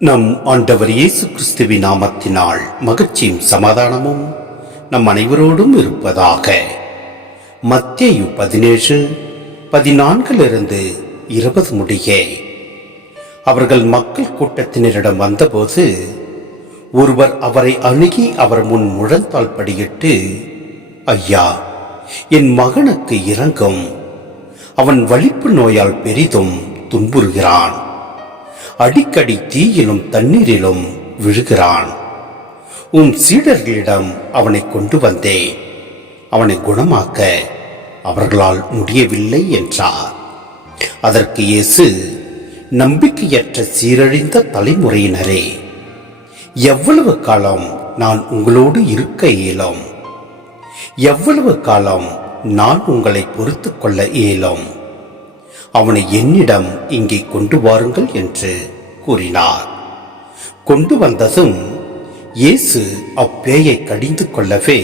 நம் ஆண்டவர் இயேசு கிறிஸ்துவின் நாமத்தினால் மகிழ்ச்சியும் சமாதானமும் நம் அனைவரோடும் இருப்பதாக. மத்தேயு 17:14 முடிய. அவர்கள் மக்கள் கூட்டத்தினரிடம் வந்தபோது ஒருவர் அவரை அணுகி அவர் முன் முழந்தாள் படியிட்டு, ஐயா, என் மகனுக்கு இரங்கும், அவன் வலிப்பு நோயால் பெரிதும் துன்புறுகிறான், அடிக்கடி தீயிலும் தண்ணீரிலும் விழுகிறான். உன் சீடர்களிடம் அவனை கொண்டு வந்தேன், அவனை குணமாக்க அவர்களால் முடியவில்லை என்றார். அதற்கு இயேசு, நம்பிக்கையற்ற சீரழிந்த தலைமுறையினரே, எவ்வளவு காலம் நான் உங்களோடு இருக்க இயலும்? எவ்வளவு காலம் நான் உங்களை பொறுத்து கொள்ள இயலும்? அவனை என்னிடம் இங்கே கொண்டு வாருங்கள் என்று கூறினார். கொண்டு வந்ததும் இயேசு அப்பேயை கடிந்து கொள்ளவே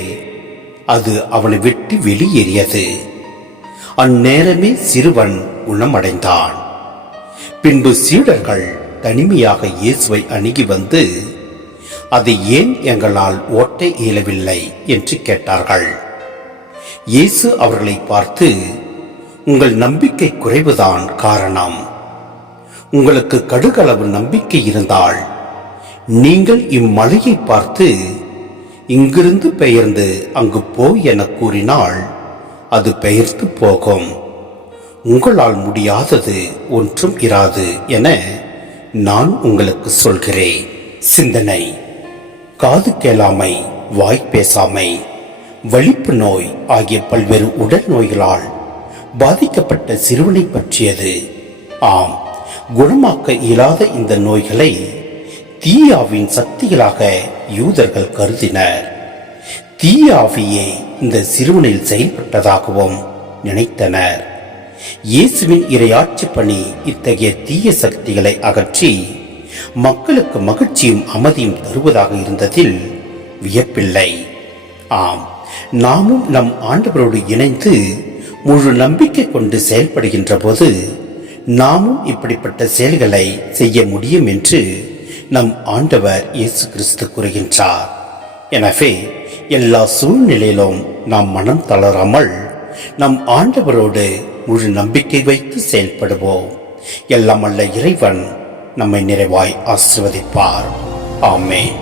அது அவனை விட்டு வெளியேறியது. அந்நேரமே சிறுவன் குணமடைந்தான். பின்பு சீடர்கள் தனிமையாக இயேசுவை அணுகி வந்து, அதை ஏன் எங்களால் ஓட்ட இயலவில்லை என்று கேட்டார்கள். இயேசு அவர்களை பார்த்து, உங்கள் நம்பிக்கை குறைவுதான் காரணம். உங்களுக்கு கடுகளவு நம்பிக்கை இருந்தால் நீங்கள் இம்மலையை பார்த்து, இங்கிருந்து பெயர்ந்து அங்கு போ என கூறினால் அது பெயர்த்து போகும். உங்களால் முடியாதது ஒன்றும் இராது என நான் உங்களுக்கு சொல்கிறேன். சிந்தனை: காது கேளாமை, வாய் பேசாமை, வலிப்பு நோய் ஆகிய பல்வேறு உடல் நோய்களால் பாதிக்கப்பட்ட சிறுவனை பற்றியது. ஆம், குணமாக்க இயலாத இந்த நோய்களை தீயாவின் சக்திகளாக யூதர்கள் கருதினர். தீயாவியே இந்த சிறுவனில் செயல்பட்டதாகவும் நினைத்தனர். இயேசுவின் இறையாட்சி பணி இத்தகைய தீய சக்திகளை அகற்றி மக்களுக்கு மகிழ்ச்சியும் அமைதியும் தருவதாக இருந்ததில் வியப்பில்லை. ஆம், நாமும் நம் ஆண்டவரோடு இணைந்து முழு நம்பிக்கை கொண்டு செயல்படுகின்ற போது நாமும் இப்படிப்பட்ட செயல்களை செய்ய முடியும் என்று நம் ஆண்டவர் இயேசு கிறிஸ்து கூறுகின்றார். எனவே எல்லா சூழ்நிலையிலும் நாம் மனம் தளராமல் நம் ஆண்டவரோடு முழு நம்பிக்கை வைத்து செயல்படுவோம். எல்லாம் வல்ல இறைவன் நம்மை நிறைவாய் ஆசீர்வதிப்பார். ஆமென்.